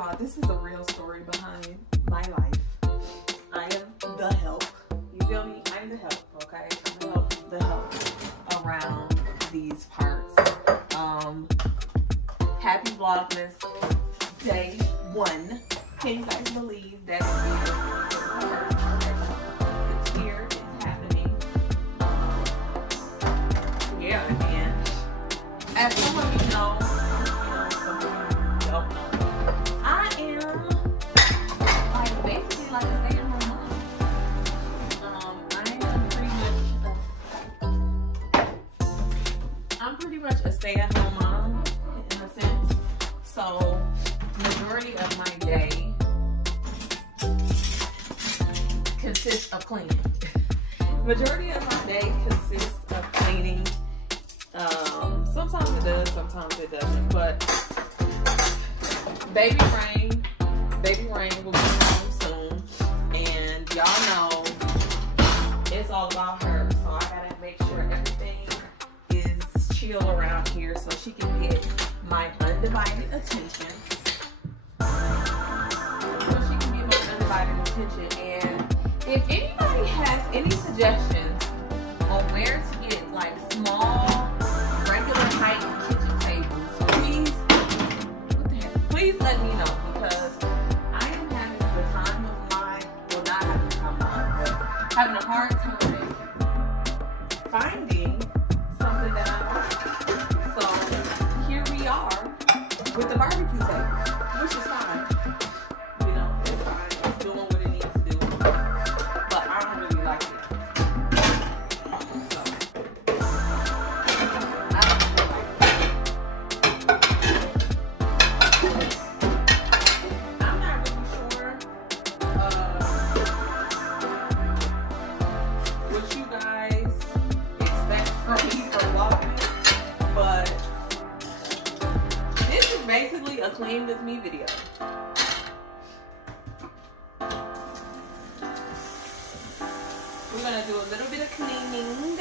y'all, this is the real story behind my life. I am the help. You feel me? I'm the help, okay? I'm the help around these parts. Happy Vlogmas day 1. Can you guys believe that it's here, it's happening? Yeah, and as some of you know, some of you don't know, I am like basically like a stay-at-home mom. I'm pretty much a stay-at-home mom in a sense. So majority of my day consists of cleaning. Majority of my day consists of cleaning. Sometimes it does, sometimes it doesn't. But baby Rain will be home soon, and y'all know it's all about her. So I gotta make sure everything is chill around here so she can get my undivided attention. And if anybody has any suggestions on where to get like small, regular height kitchen tables, please let me know, because I am having the time of my, well, not having the time of my, but having a hard time finding something that I like. So here we are with the barbecue table, which is fine. You know, it's fine. It's doing what it needs to do. But I don't really like it. So, I don't really like it. I'm not really sure what you guys expect from me for Vlogmas, but this is basically a clean with me video. We're gonna do a little bit of cleaning.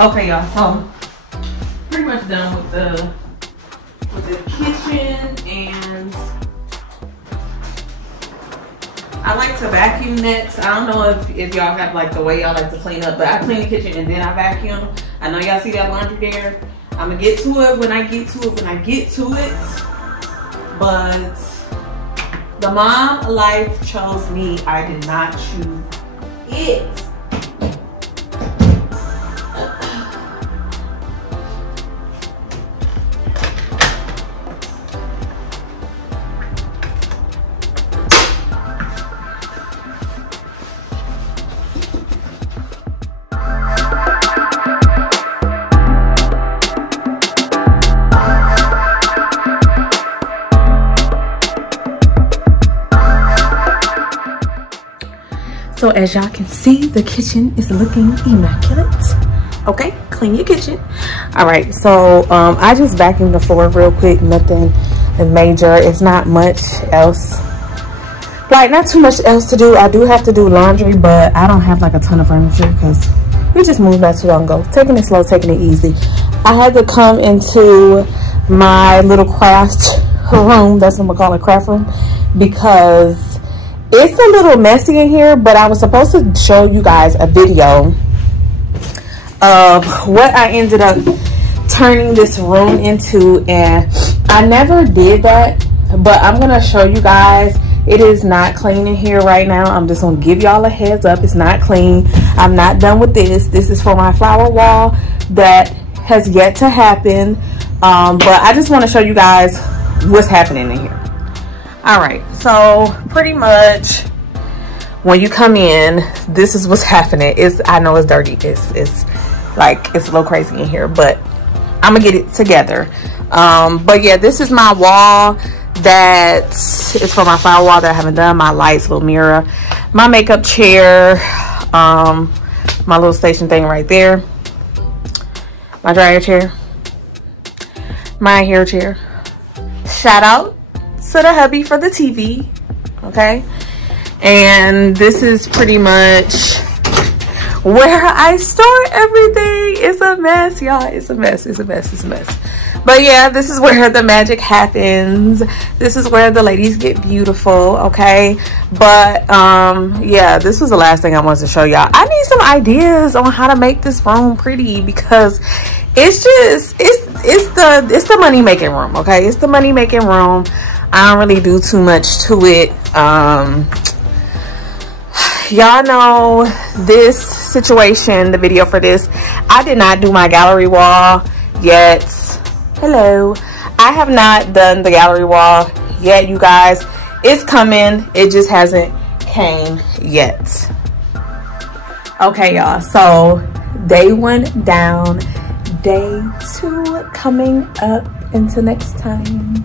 Okay, y'all, so pretty much done with the kitchen, and I like to vacuum next. I don't know if y'all have like the way y'all like to clean up, but I clean the kitchen and then I vacuum. I know y'all see that laundry there. I'm gonna get to it when I get to it, but the mom life chose me. I did not choose it. So as y'all can see, the kitchen is looking immaculate. Okay, clean your kitchen. All right, so I just vacuumed the floor real quick, nothing major. It's not much else, like not too much else to do. I do have to do laundry, but I don't have like a ton of furniture because we just moved not too long ago. Taking it slow, taking it easy. I had to come into my little craft room, that's what I'm gonna call it, craft room, because it's a little messy in here, but I was supposed to show you guys a video of what I ended up turning this room into, and I never did that. but I'm gonna show you guys. It is not clean in here right now. I'm just gonna give y'all a heads up. It's not clean. I'm not done with this. This is for my flower wall that has yet to happen. But I just want to show you guys what's happening in here. All right, so pretty much when you come in, this is what's happening. I know it's dirty. It's like, it's a little crazy in here, but I'm gonna get it together. But yeah, this is my wall that is for my flower wall that I haven't done. My lights, little mirror, my makeup chair, my little station thing right there, my dryer chair, my hair chair. Shout out to the hubby for the TV, okay? And this is pretty much where I store everything. It's a mess, y'all. It's a mess. It's a mess. It's a mess. But yeah, this is where the magic happens. This is where the ladies get beautiful, okay? But yeah, this was the last thing I wanted to show y'all. I need some ideas on how to make this room pretty, because it's just it's the money making room, okay? It's the money making room. I don't really do too much to it. Y'all know this situation, the video for this, I did not do my gallery wall yet. Hello, I have not done the gallery wall yet, you guys. It's coming, it just hasn't came yet. Okay, y'all, so day 1 down, day 2 coming up. Until next time.